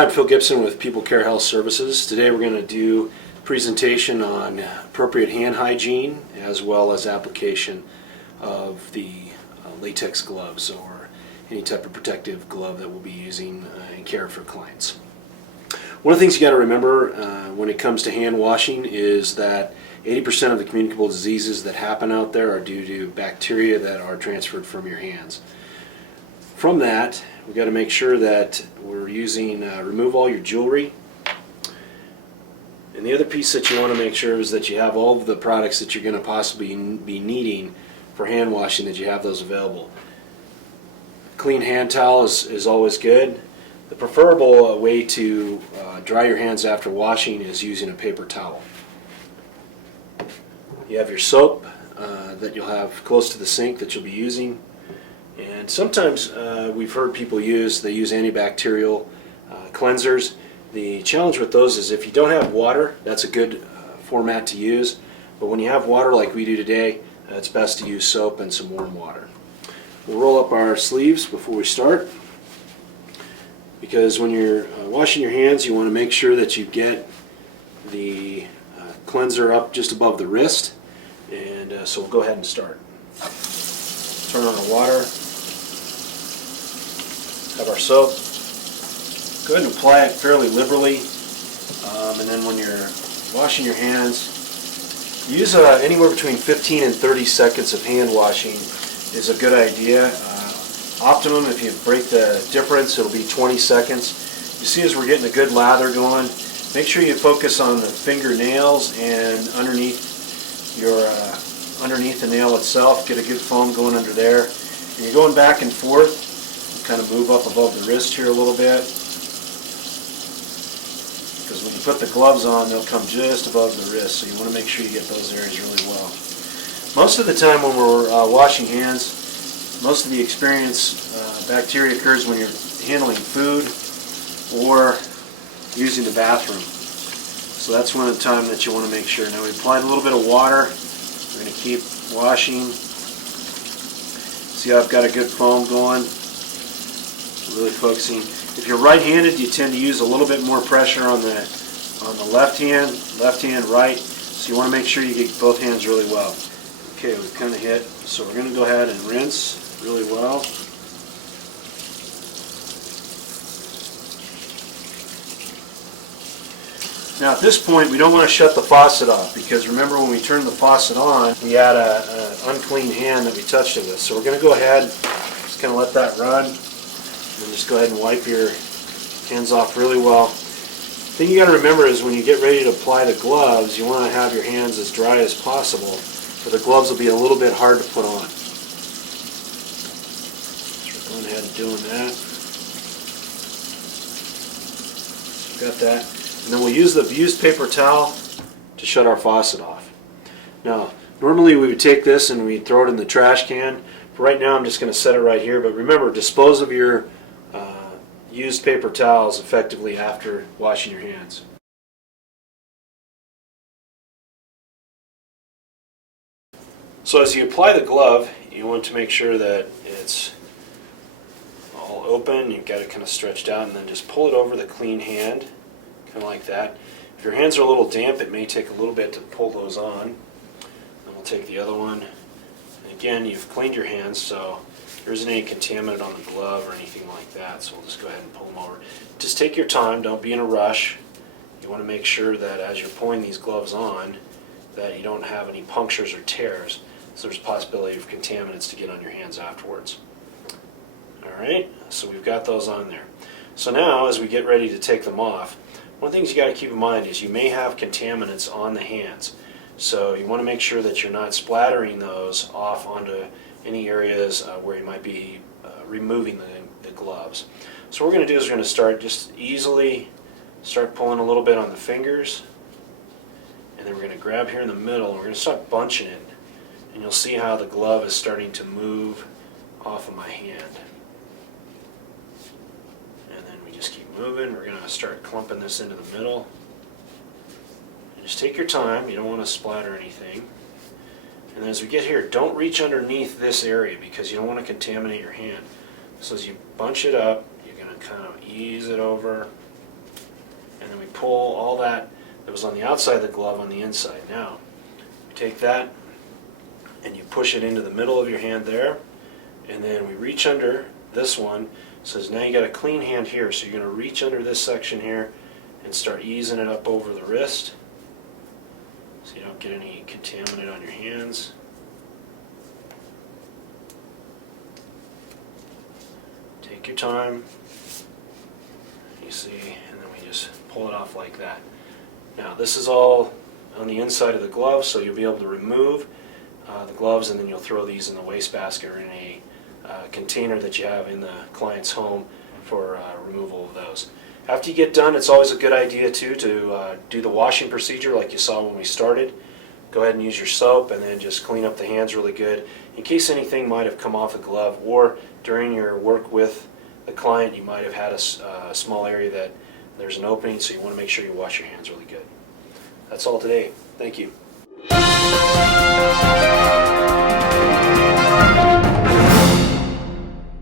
Hi, I'm Phil Gibson with People Care Health Services. Today we're going to do a presentation on appropriate hand hygiene as well as application of the latex gloves or any type of protective glove that we'll be using in care for clients. One of the things you got to remember when it comes to hand washing is that 80% of the communicable diseases that happen out there are due to bacteria that are transferred from your hands. From that, we've got to make sure that we're using, remove all your jewelry. And the other piece that you want to make sure is that you have all of the products that you're going to possibly be needing for hand washing, that you have those available. Clean hand towel is always good. The preferable way to dry your hands after washing is using a paper towel. You have your soap that you'll have close to the sink that you'll be using. And sometimes we've heard people use antibacterial cleansers. The challenge with those is if you don't have water, that's a good format to use. But when you have water like we do today, it's best to use soap and some warm water. We'll roll up our sleeves before we start, because when you're washing your hands, you want to make sure that you get the cleanser up just above the wrist. And so we'll go ahead and start. Turn on our water. Have our soap. Go ahead and apply it fairly liberally, and then when you're washing your hands, use anywhere between 15 and 30 seconds of hand washing is a good idea. Optimum, if you break the difference, it'll be 20 seconds. You see, as we're getting a good lather going, make sure you focus on the fingernails and underneath the nail itself. Get a good foam going under there. And you're going back and forth. Kind of move up above the wrist here a little bit, because when you put the gloves on, they'll come just above the wrist, so you want to make sure you get those areas really well. Most of the time when we're washing hands, most of the bacteria occurs when you're handling food or using the bathroom. So that's one of the time that you want to make sure. Now we applied a little bit of water. We're going to keep washing. See how I've got a good foam going? Really focusing. If you're right-handed, you tend to use a little bit more pressure on the left hand, right. So you want to make sure you get both hands really well. Okay, we've kind of hit. So we're going to go ahead and rinse really well. Now at this point, we don't want to shut the faucet off, because remember, when we turn the faucet on, we had an unclean hand that we touched it with. So we're going to go ahead, just kind of let that run. And just go ahead and wipe your hands off really well. The thing you got to remember is when you get ready to apply the gloves, you want to have your hands as dry as possible, or the gloves will be a little bit hard to put on. So we're going ahead and doing that. So got that. And then we'll use the used paper towel to shut our faucet off. Now, normally we would take this and we'd throw it in the trash can. For right now, I'm just going to set it right here. But remember, dispose of your used paper towels effectively after washing your hands. So as you apply the glove, you want to make sure that it's all open. You've got it kind of stretched out, and then just pull it over the clean hand, kind of like that. If your hands are a little damp, it may take a little bit to pull those on. And we'll take the other one. And again, you've cleaned your hands, so there isn't any contaminant on the glove or anything like that, so we'll just go ahead and pull them over. Just take your time, don't be in a rush. You want to make sure that as you're pulling these gloves on, that you don't have any punctures or tears, so there's a possibility of contaminants to get on your hands afterwards. Alright, so we've got those on there. So now, as we get ready to take them off, one of the things you got to keep in mind is you may have contaminants on the hands. So you want to make sure that you're not splattering those off onto any areas where you might be removing the gloves. So what we're going to do is we're going to start just easily, start pulling a little bit on the fingers, and then we're going to grab here in the middle and we're going to start bunching it, and you'll see how the glove is starting to move off of my hand. And then we just keep moving. We're going to start clumping this into the middle. And just take your time, you don't want to splatter anything. And then as we get here, don't reach underneath this area because you don't want to contaminate your hand. So as you bunch it up, you're going to kind of ease it over and then we pull all that was on the outside of the glove on the inside. Now, you take that and you push it into the middle of your hand there, and then we reach under this one. So now you got a clean hand here, so you're going to reach under this section here and start easing it up over the wrist so you don't get any contaminant on your hands. Take your time, you see, and then we just pull it off like that. Now this is all on the inside of the glove, so you'll be able to remove the gloves, and then you'll throw these in the wastebasket or in a container that you have in the client's home for removal of those. After you get done, it's always a good idea too to do the washing procedure like you saw when we started. Go ahead and use your soap and then just clean up the hands really good in case anything might have come off the glove, or during your work with the client you might have had a small area that there's an opening, so you want to make sure you wash your hands really good. That's all today. Thank you.